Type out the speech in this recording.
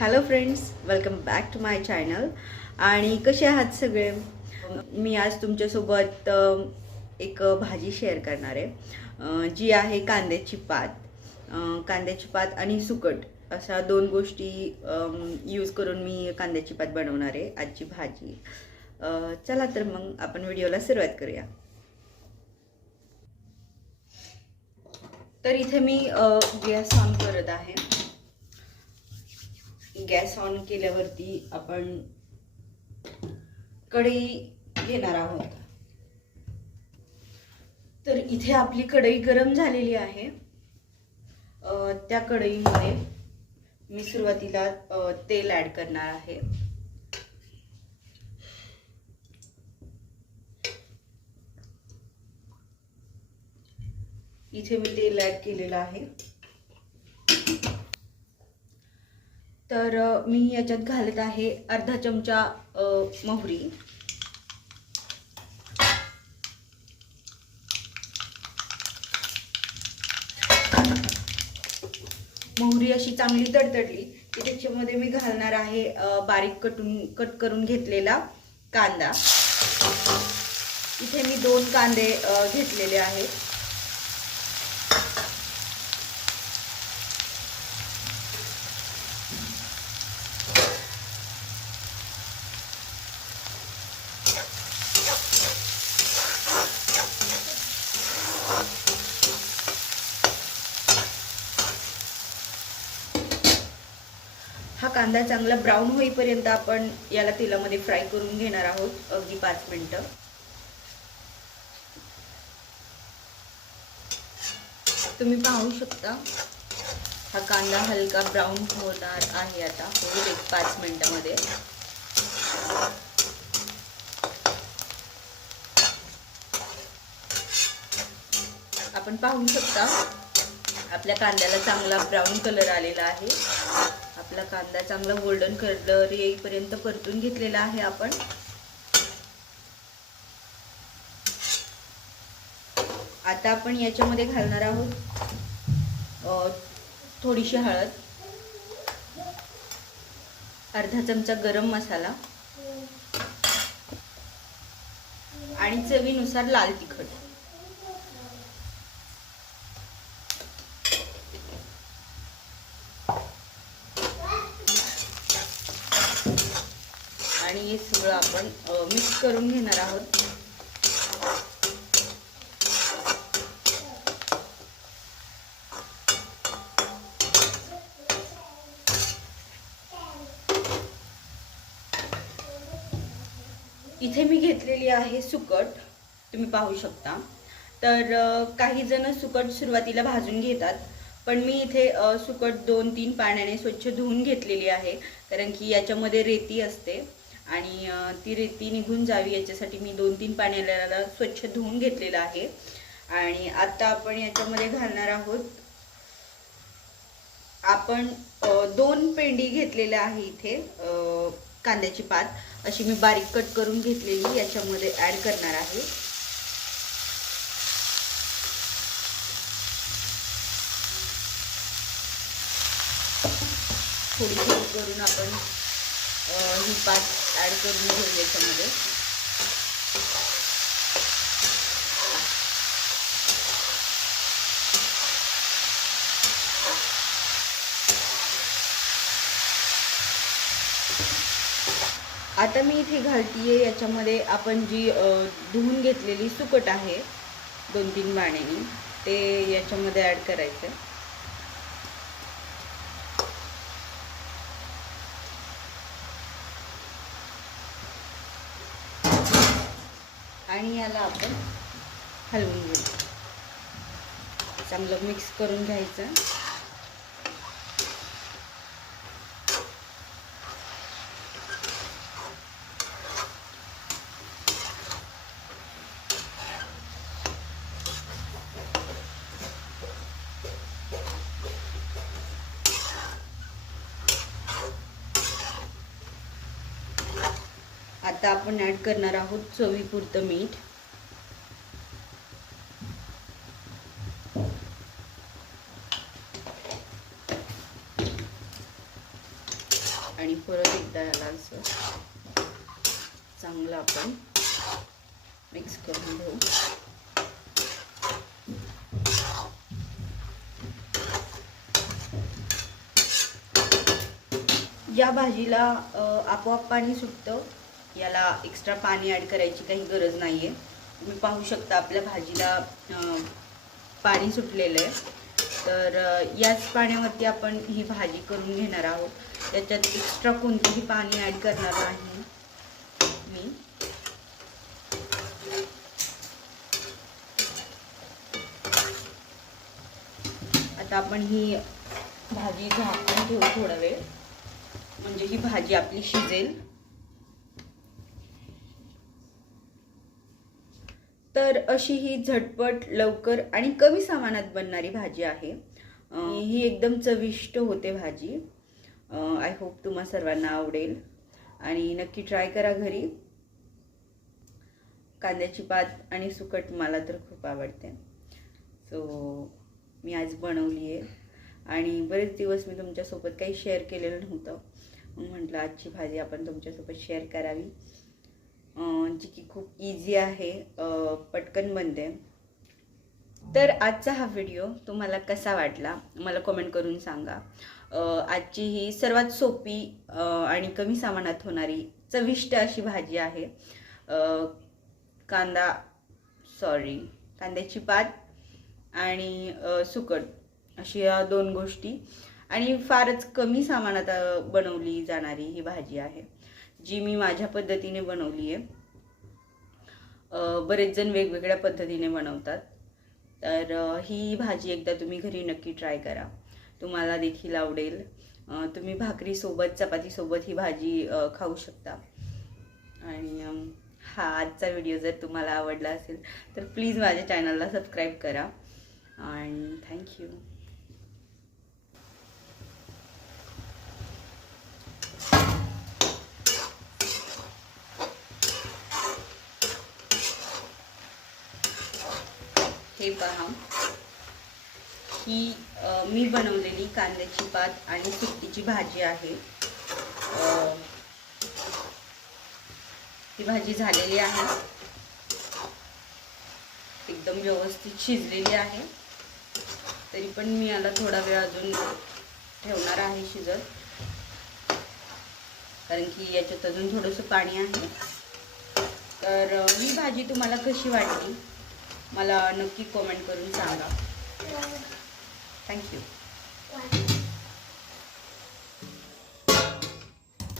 Hello friends, welcome back to my channel. आणि कसे आहात सगळे? मी आज तुमच्यासोबत एक भाजी शेअर करणार आहे, जी आहे कांद्याची पात. कांद्याची पात आणि सुकट अशा दोन गोष्टी यूज करून मी कांद्याची पात बनवणार आहे आजची भाजी. चला तर मग आपण व्हिडिओला सुरुवात करूया. तर इथे मी गॅस ऑन करत आहे. गॅस ऑन केल्यावरती आपण कढई घेणार आहोत. तर इथे आपली कढई गरम झालेली आहे. त्या कढईमध्ये मी सुरुवातीला तेल ऍड करणार आहे. इथे मी तेल ऍड केलेलं आहे. तर मी याच्यात घालत आहे अर्धा चमचा मोहरी. मोहरी अशी चांगली तडतडली की त्याच्यामध्ये मी घालणार आहे बारीक कट करून घेतलेला कांदा. इथे मी 2 कांदे घेतलेले आहेत. हा कांदा चांगला ब्राऊन होईपर्यंत आपण याला तेलामध्ये फ्राय करून घेणार आहोत, अगदी 5 मिनिटं. तुम्ही पाहू शकता हा कांदा हलका ब्राऊन होणार आहे. आता होईल 5 मिनिटांमध्ये. आपण पाहू शकता आपल्या कांद्याला चांगला ब्राऊन कलर आलेला आहे. आपला कांदा चांगला गोल्डन कलर येईपर्यंत परतून घेतलेला आहे आपण. आता आपण याच्यामध्ये घालणार आहोत थोडीशी हळद, अर्धा चमचा गरम मसाला आणि चवीनुसार लाल तिखट. आणि हे सगळं आपण मिक्स करून घेणार आहोत. इथे मी घेतलेली आहे सुकट, तुम्ही पाहू शकता. तर काही जण सुकट सुरुवातीला भाजून घेतात, पण मी इथे सुकट 2-3 पाण्याने स्वच्छ धुवून घेतलेली आहे, कारण की याच्यामध्ये रेती असते आणि ती रेती निघून जावी याच्यासाठी मी 2-3 पाण्याला स्वच्छ धुवून घेतलेलं आहे. आणि आता आपण याच्यामध्ये घालणार आहोत, आपण 2 पेंडी घेतलेल्या आहे इथे कांद्याची पात अशी मी बारीक कट करून घेतलेली याच्यामध्ये ऍड करणार आहे. थोडी थोडी करून आपण ही पात ऍड करून घेऊ याच्यामध्ये. आता मी इथे घालतीये याच्यामध्ये आपण जी धुवून घेतलेली सुकट आहे 2-3 पाण्याने, ते याच्यामध्ये ऍड करायचं. आणि याला आपण हलवून घेऊ, चांगलं मिक्स करून घ्यायचं. आता आपण ऍड करणार आहोत चवीपुरतं मीठ. आणि परत एकदा याला असं चांगलं आपण मिक्स करून घेऊ. या भाजीला आपोआप पाणी सुटतं, याला एक्स्ट्रा पाणी ॲड करायची काही गरज नाही आहे. तुम्ही पाहू शकता आपल्या भाजीला पाणी सुटलेलं आहे. तर याच पाण्यावरती आपण ही भाजी करून घेणार आहोत. त्याच्यात एक्स्ट्रा कोणतेही पाणी ॲड करणार नाही मी. आता आपण ही भाजी झाकून ठेवू थोडा वेळ, म्हणजे ही भाजी आपली शिजेल. तर अशी ही झटपट, लवकर आणि कमी सामानात बनणारी भाजी आहे. ही एकदम चविष्ट होते भाजी. आय होप तुम्हा सर्वांना आवडेल आणि नक्की ट्राय करा घरी. कांद्याची पात आणि सुकट मला तर खूप आवडते. सो मी आज बनवली आहे आणि बरेच दिवस मी तुमच्यासोबत काही शेअर केलेलं नव्हतं. म्हटलं आजची भाजी आपण तुमच्यासोबत शेअर करावी, जी की खूप इझी आहे, पटकन बनते. तर आजचा हा व्हिडिओ तुम्हाला कसा वाटला मला कमेंट करून सांगा. आजची ही सर्वात सोपी आणि कमी सामानात होणारी चविष्ट अशी भाजी आहे. कांद्याची पात आणि सुकट अशी या दोन गोष्टी आणि फारच कमी सामानात बनवली जाणारी ही भाजी आहे, जी मी माझ्या पद्धतीने बनवली आहे. बरेच जण वेगवेगळ्या पद्धतीने बनवतात. तर ही भाजी एकदा तुम्ही घरी नक्की ट्राय करा, तुम्हाला देखील आवडेल. तुम्ही भाकरीसोबत, चपातीसोबत ही भाजी खाऊ शकता. आणि हा आजचा व्हिडिओ जर तुम्हाला आवडला असेल तर प्लीज माझ्या चॅनलला सबस्क्राईब करा आणि थँक्यू. हे पहा, ही मी बनवलेली कांद्याची पात आणि सुकटीची भाजी आहे. ही भाजी झालेली आहे, एकदम व्यवस्थित शिजलेली आहे. तरी पण मी याला थोडा वेळ अजून ठेवणार आहे शिजत, कारण की याच्यात अजून थोडंसं पाणी आहे. तर ही भाजी तुम्हाला कशी वाटली मला नक्की कमेंट करून सांगा. थँक्यू.